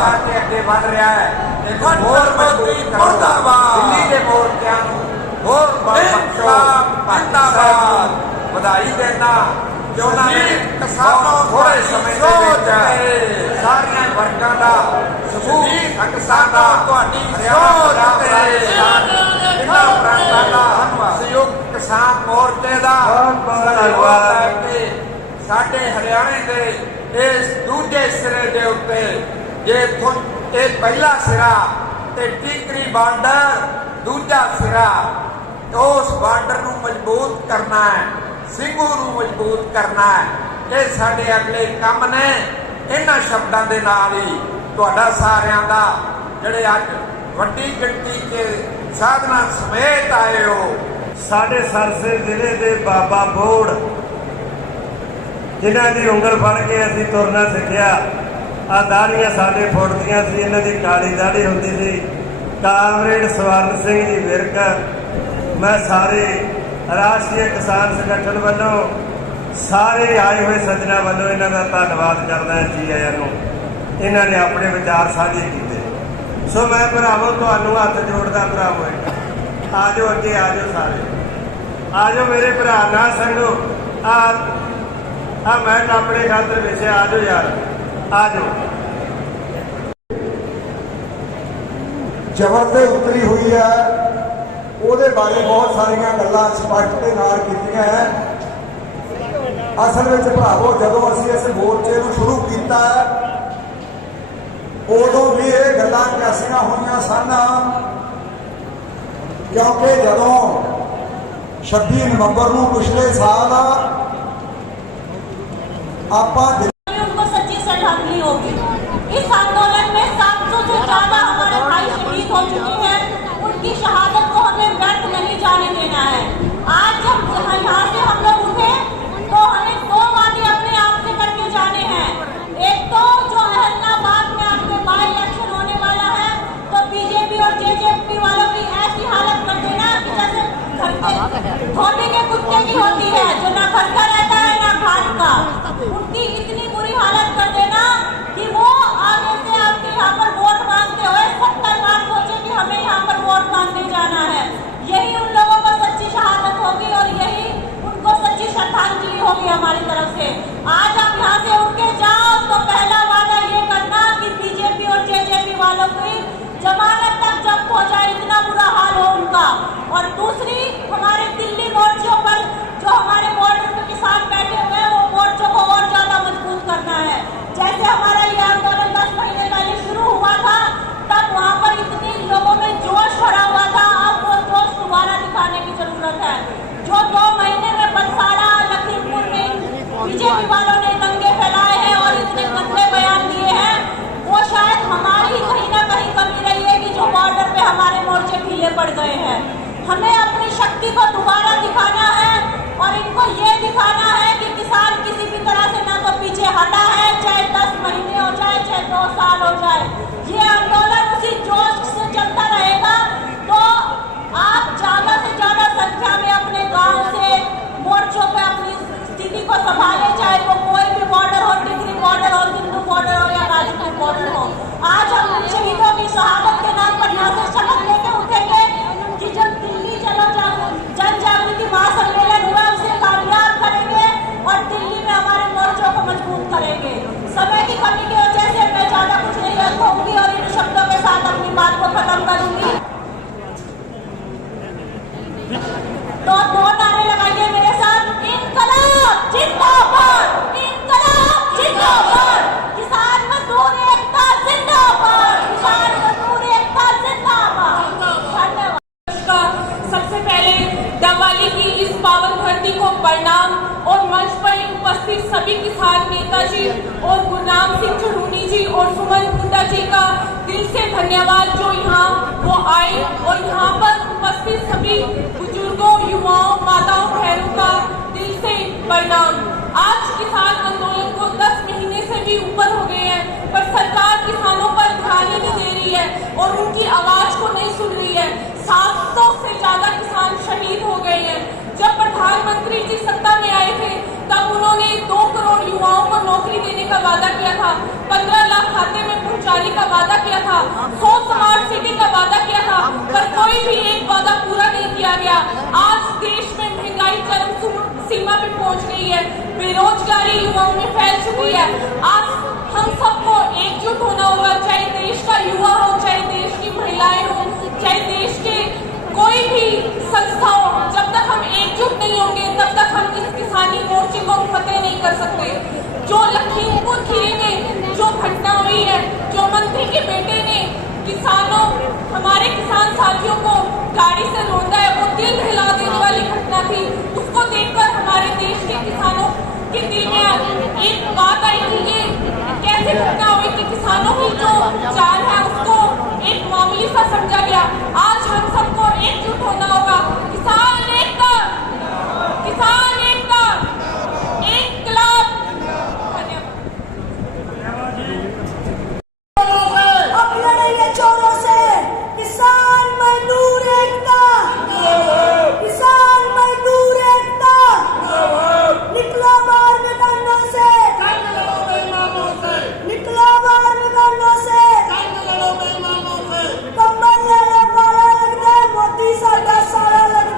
ਸਾਡੇ ਅੱਗੇ ਵੱਧ ਰਿਹਾ ਹੈ। ਹੋਰ ਮਜ਼ਬੂਤ ਕਰੋ। ਦਿੱਲੀ ਦੇ ਮੋਰਚਿਆਂ ਨੂੰ ਹੋਰ ਬਖਸ਼ੋ। ਧੰਨਵਾਦ, ਵਧਾਈ ਦੇਣਾ ਕਿ ਉਹਨਾਂ ਨੇ ਕਿਸਾਨਾਂ ਥੋੜੇ ਸਮੇਂ ਦੇ ਵਿੱਚ ਸਾਰੀਆਂ ਵਰਗਾਂ ਦਾ ਸਮੂਹ ਕਿਸਾਨਾਂ ਤੁਹਾਡੀ ਸੋਚ ਤੇ ਇਹਨਾਂ ਪ੍ਰਾਂਤਾਂ ਦਾ ਸਹਿਯੋਗ जे इत्थों ये पहला सिरा ते टीकरी बार्डर दूजा सिरा, उस बार्डर नूं मजबूत करना है, ਸਿੰਘੂ ਨੂੰ मजबूत करना है। ये साडे अगले काम ने। इन्हां शब्दां दे नाल ही तुहाडा सारियां दा जिहड़े अज वड्डी गिणती च साधना समेत आए हो। साडे सरसे जिले दे बाबा बोड़ जिन्हां दी उंगल फड़ के असीं तुरना सिੱਖਿਆ। आ दाड़ियां साडे फुटदियां सी, इन्हां दी काली दाड़ी हुंदी सी। कामरेड स्वर्ण सिंह जी विरक, मैं सारे राष्ट्रीय किसान संगठन वालों सारे आए हुए सज्जना वालों इन्हां दा धन्नवाद करदा है। जी आयां नूं इन्हां ने अपने विचार साझे कीते। सो मैं भरावो तुहानूं हत्थ जोड़दा भरावो, आ जाओ अगे, आ जाओ सारे, आ जाओ मेरे भरा ना संगो। आ मैं अपने खातर विषय, आ जाओ यार, आ जाओ। जबर से उतरी हुई है, ਉਹਦੇ ਬਾਰੇ बहुत सारिया ਗੱਲਾਂ स्पष्ट के नाल कीतियां है। असल में भरावो जदों असीं इस मोर्चे नूं शुरू किया उदों भी ये गल्लां कसियां होईयां सन, क्योंकि जदों 26 नवंबर नूं पिछले साल आपां उनको सच्ची श्रद्धांजलि होगी। इस आंदोलन में 700 से ज्यादा हमारे भाई शहीद हो चुके हैं। उनकी शहादत को हमें व्यर्थ नहीं जाने देना है। आज जब यहाँ से हम लोग उठे तो हमें 2 वादे अपने आप से करके जाने हैं। एक तो जो अहमदाबाद में आपके बाई इलेक्शन होने वाला है, तो बीजेपी और जेजेपी वालों की ऐसी हालत कर देना कि जैसे घर के धोबी के कुत्ते की होती है, जो ना घर का रहता है ना घाट का। उनकी इतनी बुरी हालत कर देना कि वो आगे से आपके यहाँ पर वोट मांगते हुए 70 बार सोचे कि हमें यहाँ पर वोट मांगने जाना है। यही उन लोगों को सच्ची शहादत होगी और यही उनको सच्ची श्रद्धांजलि होगी हमारी तरफ से। आज आप यहाँ से उठ के जाओ तो पहला वादा ये करना कि बीजेपी और जेजेपी वालों की जमानत तक जब्त हो जाए, इतना बुरा हाल हो उनका। और दूसरी, हमारे दिल्ली मोर्चों पर जो हमारे बॉर्डर पे किसान बैठे हुए हैं, वो मोर्चों को और ज्यादा मजबूत करना है। जैसे हमारा ये आंदोलन 10 महीने पहले शुरू हुआ था, तब वहाँ पर इतने लोगों में जोश भरा हुआ था। अब वो जोश दोबारा दिखाने की जरूरत है। जो 2 महीने में बरसाना, लखीमपुर में बीजेपी वालों ने दंगे फैलाए हैं और इतने गंदे बयान दिए हैं, वो शायद हमारी कहीं ना कहीं कमी रही है कि जो बॉर्डर पे हमारे मोर्चे ढीले पड़ गए हैं। हमें अपनी शक्ति को दोबारा दिखाना है और इनको ये दिखाना है कि किसान किसी भी तरह से ना तो पीछे हटा है, चाहे 10 महीने हो जाए, चाहे 2 साल हो जाए। ये आंदोलन उसी जोश से चलता रहेगा। तो आप ज्यादा से ज्यादा संख्या में अपने गांव से मोर्चों पे अपनी स्थिति को संभाले, चाहे वो कोई भी बॉर्डर हो, टिकरी बॉर्डर हो, सिंधु बॉर्डर हो या गाजीपुर बॉर्डर हो। आज हम उन शहीदों की शहादत के नाम पर यहाँ से शपथ लेके उठेंगे कि जब दिल्ली चलो जन जागृति महासम्मेलन हुआ उसे कामयाब करेंगे और दिल्ली में हमारे मोर्चों को मजबूत करेंगे। समय की कमी की वजह से मैं ज्यादा कुछ नहीं रखूंगी और इन शब्दों के साथ अपनी बात को खत्म करूंगी। तो 2 नारे लगाइए मेरे साथ, इनकलाब जिंदाबाद, इनकलाब जिंदाबाद, किसान मजदूर एकता जिंदाबाद, किसान मजदूर एकता जिंदाबाद। धन्यवाद। सबसे पहले दिवाली की इस पावन धरती को प्रणाम और मंच पर उपस्थित सभी किसान नेता जी और गुरनाम सिंह चढ़ूनी जी और सुमन गुंडा जी का दिल से धन्यवाद, जो यहाँ वो आए और यहाँ पर उपस्थित सभी बुजुर्गों, युवाओं, माताओं, बहनों का दिल से प्रणाम। आज किसान आंदोलन को 10 महीने से भी ऊपर हो गए हैं, पर सरकार किसानों पर ध्यान ही नहीं दे रही है और उनकी आवाज को नहीं सुन रही है। 700 से ज्यादा किसान शहीद हो गए हैं। जब प्रधानमंत्री जी सत्ता में आए थे तब उन्होंने 2 करोड़ युवाओं को नौकरी देने का वादा किया था, 15 लाख खाते में पहुंचाने का वादा किया था, 100 स्मार्ट सिटी का वादा किया था, पर कोई भी एक वादा पूरा नहीं किया गया। आज देश में महंगाई चरम सीमा पे पहुंच गई है, बेरोजगारी युवाओं में फैल चुकी है। आज हम सबको एकजुट होना होगा, चाहे देश का युवा हो, चाहे देश की महिलाएं हो, चाहे देश के कोई भी संस्था हो। जब तक हम एकजुट नहीं होंगे तब तक हम इस किसानी मोर्चे को फतेह नहीं कर सकते। जो लखीमपुर खीरी में जो घटना हुई है, जो मंत्री के बेटे ने किसानों, हमारे किसान साथियों को गाड़ी से रोंदा है, वो दिल हिला देने वाली घटना थी। उसको देखकर हमारे देश के किसानों के दिल में एक बात आई कि ये कैसे घटना हुई कि किसानों की जो जान है उसको एक मामूली सा समझा गया। आज हम सबको एकजुट होना होगा। किसान एकता, किसान एकता, इनकलाब। अब लड़ेंगे चोरों से, किसान मजदूर एकता, किसान मजदूर एकता, निकला बाहर मैदानों से, निकला बाहर मैदानों से, कंबल ले ले, बाला लग गए, मोदी साडा सारा लग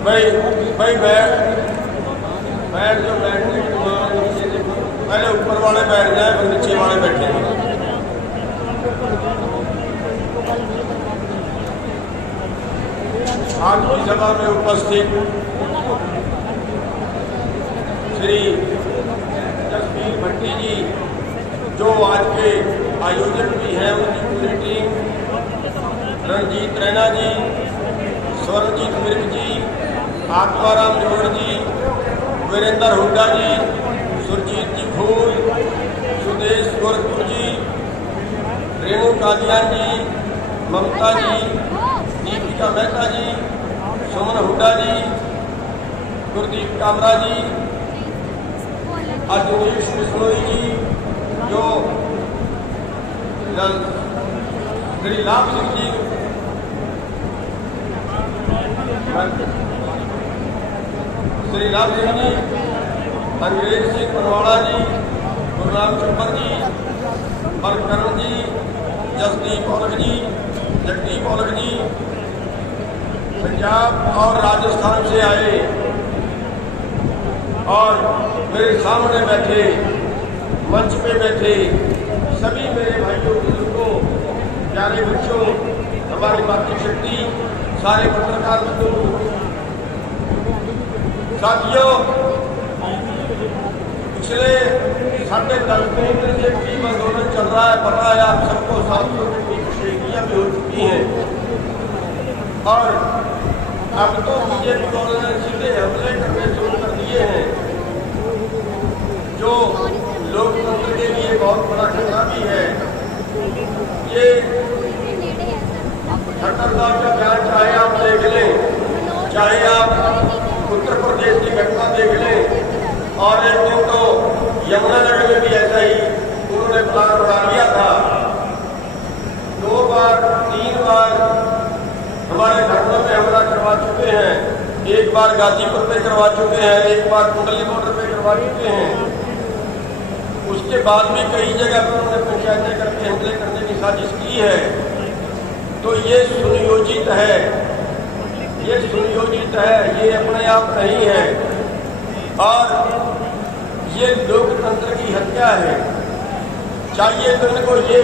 भाई बैठ जो बैठने के बाद पहले ऊपर वाले बैठ जाए फिर नीचे वाले बैठे। आज की सभा में उपस्थित श्री जसवीर भट्टी जी जो आज के आयोजक भी हैं, उनकी पूरी टीम, रणजीत रैना जी, स्वर्णजीत मिर्ग जी, आत्माराम जोड़ जी, वीरेंद्र हुड्डा जी, सुरजीत जी फूल, सुदेश गोरखपुर जी, रेणु कादियान जी, ममता जी, दीपिका मेहता जी, सुमन हुड्डा जी, गुरदीप कामरा जी, अजनीश बिश्नोई जी, जो श्री लाभ सिंह जी, श्री लाभ सिंह जी, अंग्रेज सिंह बनवाड़ा जी, गुरनाम चुप्पर जी, बलकरण जी, जसदीप औलख जी, जगदीप औलख जी, पंजाब और राजस्थान से आए और मेरे सामने बैठे, मंच पे बैठे सभी मेरे भाइयों बुजुर्गों, प्यारे बच्चों, हमारी मातृशक्ति, सारे पत्रकार बंधु, साथियों, पिछले 10.5 महीने से टीम आंदोलन चल रहा है, पता है आप सबको। 700 के टीम शहीदियां भी हो चुकी हैं और अब तो बीजेपी वालों ने सीधे हमले करने शुरू कर दिए हैं, जो लोकतंत्र के लिए बहुत बड़ा खतरा भी है। ये खतरनाक का बयान चाहे आप देख लें, चाहे आप उत्तर प्रदेश की घटना देख लें, और एक दिन तो यमुनानगर में भी ऐसा ही उन्होंने प्लान बना लिया था। 2 बार 3 बार हमारे घरों में हमला करवा चुके हैं, एक बार गाजीपुर पे करवा चुके हैं, एक बार कुंडली बॉर्डर पे करवा चुके हैं। उसके बाद भी कई जगह पर उन्होंने पंचायतें करके हमले करने की साजिश की है। तो ये सुनियोजित है, ये सुनियोजित है, ये अपने आप नहीं है और ये लोकतंत्र की हत्या है। चाहिए तो इनको ये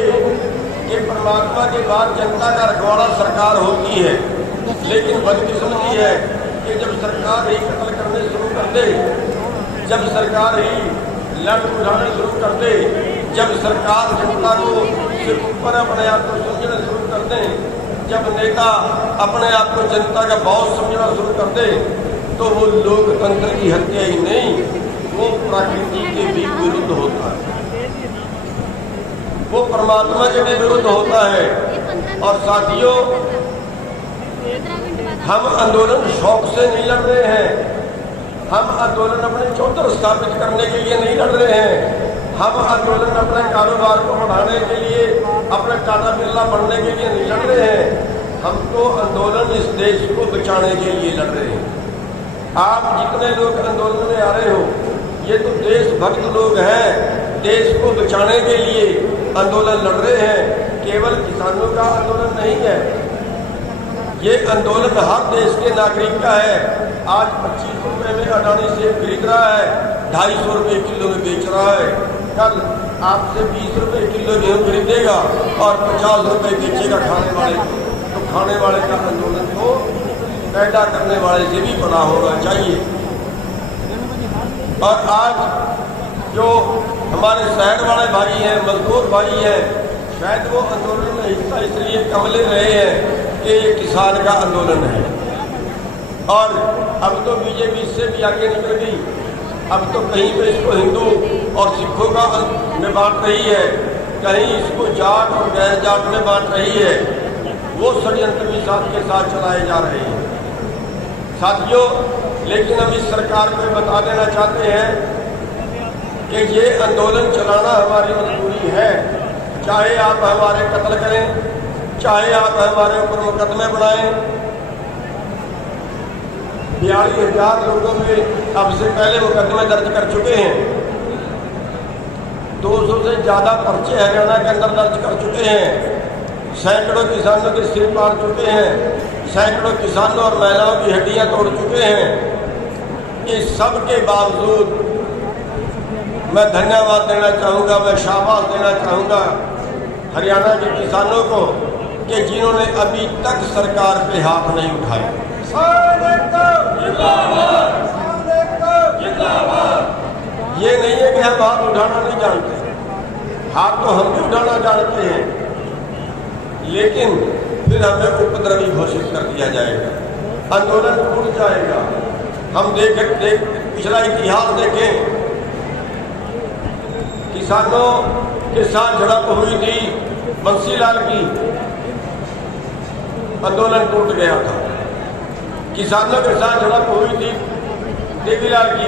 कि परमात्मा के बाद जनता का रखवाला सरकार होती है, लेकिन बदकिस्मती है कि जब सरकार ही कत्ल करने शुरू कर दे, जब सरकार ही लड़ उठाने शुरू कर दे, जब सरकार जनता को सिर्फ ऊपर अपने आप को समझना शुरू कर दे, जब नेता अपने आप को जनता का बॉस समझना शुरू कर दे, तो वो लोकतंत्र की हत्या ही नहीं, वो प्रकृति के भी विरुद्ध होता है, वो परमात्मा के भी विरुद्ध होता है। और साथियों, हम आंदोलन शौक से नहीं लड़ रहे हैं, हम आंदोलन अपने चौधर स्थापित करने के लिए नहीं लड़ रहे हैं, हम आंदोलन अपने कारोबार को बढ़ाने के लिए, अपने टाटा बिरला बढ़ने के लिए नहीं लड़ रहे हैं, हम तो आंदोलन इस देश को बचाने के लिए लड़ रहे हैं। आप जितने लोग आंदोलन में आ रहे हो, ये तो देशभक्त लोग हैं, देश को बचाने के लिए आंदोलन लड़ रहे हैं, केवल किसानों का आंदोलन नहीं है, ये आंदोलन हर देश के नागरिक का है। आज 25 रुपए में अडानी से खरीद रहा है, 250 रुपए किलो में बेच रहा है, कल आपसे 20 रुपए किलो गेहूँ खरीदेगा और 50 रुपए बेचेगा खाने वाले को। तो खाने वाले का आंदोलन तो पैदा करने वाले से भी बड़ा होना चाहिए। और आज जो हमारे शहर वाले भाई हैं, मजदूर भाई हैं, शायद वो आंदोलन में हिस्सा इसलिए कम ले रहे हैं कि ये किसान का आंदोलन है। और अब तो बीजेपी इससे भी आगे निकल गई, अब तो कहीं पे इसको हिंदू और सिखों का में बांट रही है, कहीं इसको जाट और गैर जाट में बांट रही है। वो षड्यंत्र भी साथ के साथ चलाए जा रहे हैं साथियों। लेकिन हम इस सरकार को बता देना चाहते हैं कि ये आंदोलन चलाना हमारी मजबूरी है, चाहे आप हमारे कत्ल करें, चाहे आप हमारे ऊपर मुकदमे बनाएं। 42,000 लोगों में अब से पहले मुकदमे दर्ज कर चुके हैं, 200 से ज्यादा पर्चे हरियाणा के अंदर दर्ज कर चुके हैं, सैकड़ों किसानों के सिर मार चुके हैं, सैकड़ों किसानों और महिलाओं की हड्डियां तोड़ चुके हैं। इस सब के बावजूद मैं धन्यवाद देना चाहूँगा, मैं शाबाश देना चाहूँगा हरियाणा के किसानों को कि जिन्होंने अभी तक सरकार पे हाथ नहीं उठाए। ये नहीं है कि हम हाथ उठाना नहीं जानते, हाथ तो हम भी उठाना जानते हैं, लेकिन फिर हमें उपद्रवी घोषित कर दिया जाएगा, आंदोलन टूट जाएगा। हम देख पिछला इतिहास देखें, किसानों के साथ झड़प हुई थी बंसीलाल की, आंदोलन टूट गया था। किसानों के साथ झड़प हुई थी देवीलाल की,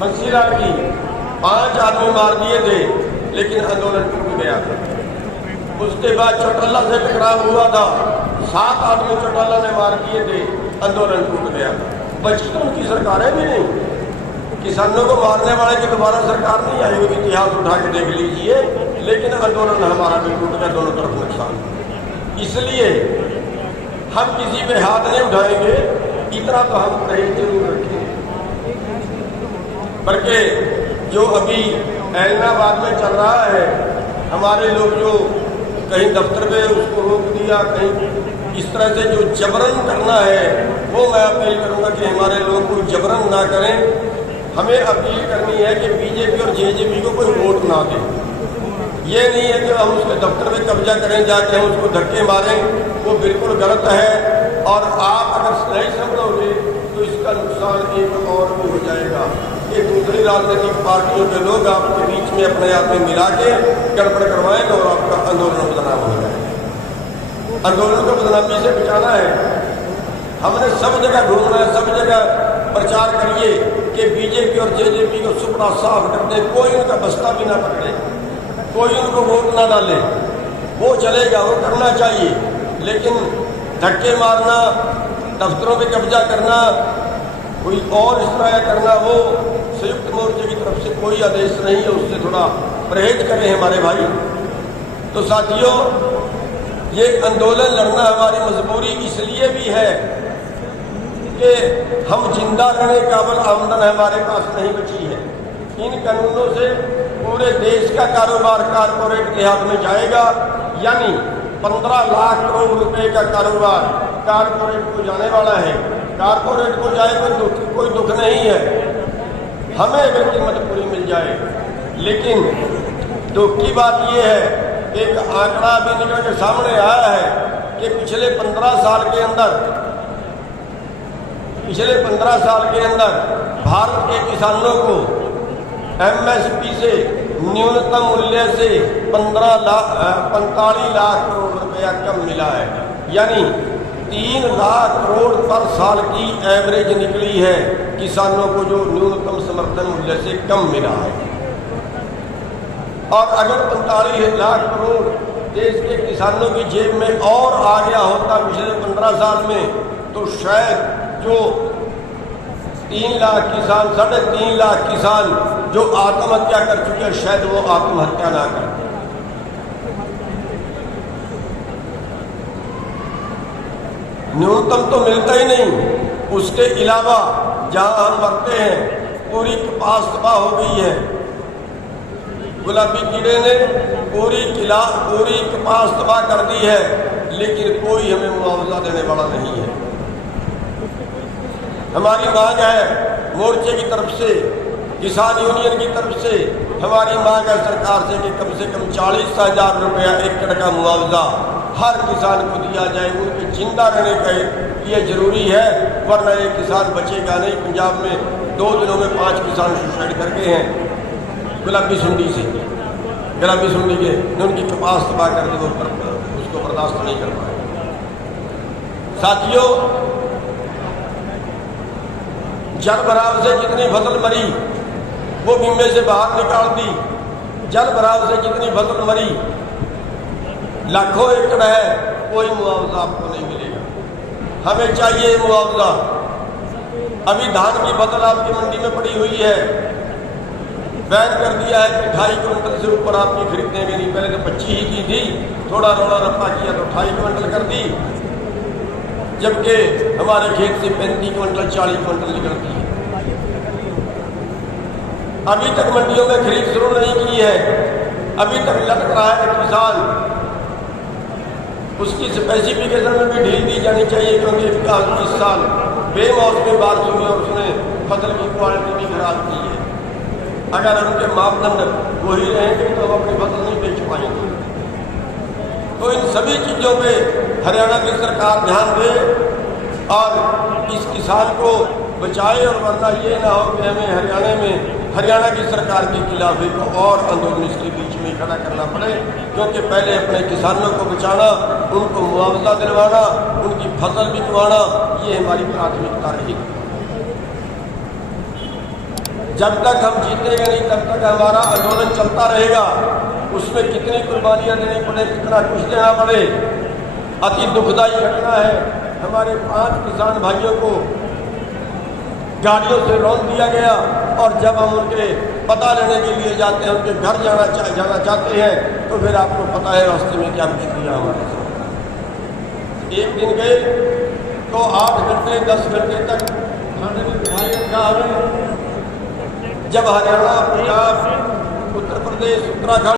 बंसीलाल की 5 आदमी मार दिए थे, लेकिन आंदोलन टूट गया था। उसके बाद चौटाला से टकराव हुआ था, 7 आदमी चौटाला ने मार दिए थे, आंदोलन टूट गया था। बची तो उनकी सरकारें भी नहीं, किसानों को मारने वाले की दोबारा सरकार नहीं आई होगी, इतिहास उठा के देख लीजिए, लेकिन आंदोलन हमारा भी टूट गया, दोनों तरफ नुकसान। इसलिए हम किसी पे हाथ नहीं उठाएंगे, इतना तो हम परहेज जरूर रखेंगे। बल्कि जो अभी ऐलनाबाद में चल रहा है, हमारे लोग जो कहीं दफ्तर में उसको रोक दिया, कहीं इस तरह से जो जबरन करना है, वो मैं अपील करूंगा कि हमारे लोग कोई जबरन ना करें। हमें अपील करनी है कि बीजेपी और जेजेपी को कोई वोट ना दे। ये नहीं है कि हम उसके दफ्तर में कब्जा करें, जाके हम उसको धक्के मारें, वो बिल्कुल गलत है। और आप अगर नहीं संभलोगे तो इसका नुकसान एक और भी हो जाएगा कि दूसरी राजनीतिक पार्टियों के लोग आपके बीच में अपने आप में मिला के गड़बड़ करवाएं और आपका आंदोलन बदनाम हो जाए। आंदोलन को बदनामी से बचाना है, हमने सब जगह ढूंढना है, सब जगह प्रचार करिए कि बीजेपी और जेजेपी को सुपड़ा साफ कर दे, कोई उनका बस्ता भी ना पकड़े, कोई उनको वोट ना डाले। वो चलेगा, वो करना चाहिए, लेकिन धक्के मारना, दफ्तरों पे कब्जा करना, कोई और इस तरह करना, वो संयुक्त मोर्चे की तरफ से कोई आदेश नहीं है, उससे थोड़ा परहेज करें हमारे भाई। तो साथियों, ये आंदोलन लड़ना हमारी मजबूरी इसलिए भी है कि हम जिंदा रहने काबिल आमदन हमारे पास नहीं बची है। इन कानूनों से पूरे देश का कारोबार कारपोरेट के हाथ में जाएगा, यानी 15 लाख करोड़ रुपए का कारोबार कारपोरेट को जाने वाला है। कारपोरेट को जाए कोई दुख नहीं है, हमें अगर कीमत पूरी मिल जाए। लेकिन दुख की बात यह है, एक आंकड़ा भी निकल के सामने आया है कि पिछले 15 साल के अंदर भारत के किसानों को एमएसपी से न्यूनतम मूल्य से 45 लाख करोड़ रुपया कम मिला है, यानी 3 लाख करोड़ पर साल की एवरेज निकली है किसानों को, जो न्यूनतम समर्थन मूल्य से कम मिला है। और अगर 45 लाख करोड़ देश के किसानों की जेब में और आ गया होता पिछले 15 साल में, तो शायद जो 3 लाख किसान, 3.5 लाख किसान जो आत्महत्या कर चुके हैं, शायद वो आत्महत्या ना करते। न्यूनतम तो मिलता ही नहीं, उसके अलावा जहां हम मरते हैं पूरी कपास तबाह हो गई है। गुलाबी कीड़े ने पूरी कपास तबाह कर दी है, लेकिन कोई हमें मुआवजा देने वाला नहीं है। हमारी मांग है मोर्चे की तरफ से, किसान यूनियन की तरफ से हमारी मांग है सरकार से कि कम 40,000 रुपया एकड़ का मुआवजा हर किसान को दिया जाए। उनके जिंदा रहने के लिए जरूरी है, वरना ये किसान बचेगा नहीं। पंजाब में 2 दिनों में 5 किसान सुसाइड कर गए हैं गुलाबी सुंडी के, उनकी कपास तबाह कर दी, उसको बर्दाश्त नहीं कर पाए। साथियों, जल भराव से जितनी फसल मरी वो बीमे से बाहर निकाल दी। जल भराव से जितनी फसल मरी, लाखों एकड़ है, कोई मुआवजा आपको नहीं मिलेगा। हमें चाहिए मुआवजा। अभी धान की फसल आपकी मंडी में पड़ी हुई है, बैन कर दिया है कि 2.5 क्विंटल से ऊपर आपकी खरीदेंगे नहीं। पहले तो 25 ही की थी, थोड़ा रौला रप्पा किया तो 2.5 क्विंटल कर दी, जबकि हमारे खेत से 35 क्विंटल 40 क्विंटल निकलती है। अभी तक मंडियों में खरीद शुरू नहीं की है, अभी तक लटक रहा है किसान। उसकी स्पेसिफिकेशन में भी ढील दी जानी चाहिए, क्योंकि इस साल बेमौसमी बारिश हुई और उसने फसल की क्वालिटी भी खराब की है। अगर उनके मापदंड वही रहेंगे तो हम अपनी फसल नहीं बेच पाएंगे। तो इन सभी चीज़ों पे हरियाणा की सरकार ध्यान दे और इस किसान को बचाए, और वरना ये ना हो कि हमें हरियाणा की सरकार के खिलाफ एक और आंदोलन इसके बीच में खड़ा करना पड़े, क्योंकि पहले अपने किसानों को बचाना, उनको मुआवजा दिलवाना, उनकी फसल बिकवाना, ये हमारी प्राथमिकता रहेगी। जब तक हम जीतेंगे नहीं तब तक हमारा आंदोलन चलता रहेगा। उसमें कितनी कुर्बानियां देनी पड़े, कितना कुछ देना पड़े। अति दुखदायी घटना है, हमारे 5 किसान भाइयों को गाड़ियों से रौंद दिया गया, और जब हम उनके पता लेने के लिए जाते हैं, उनके घर जाना चाहते हैं, तो फिर आपको पता है रास्ते में क्या कुछ किया हमारे साथ। एक दिन गए तो 8 घंटे 10 घंटे तक थाने में बिठाए रखा हमें। जब हरियाणा, पंजाब, उत्तर प्रदेश, उत्तराखंड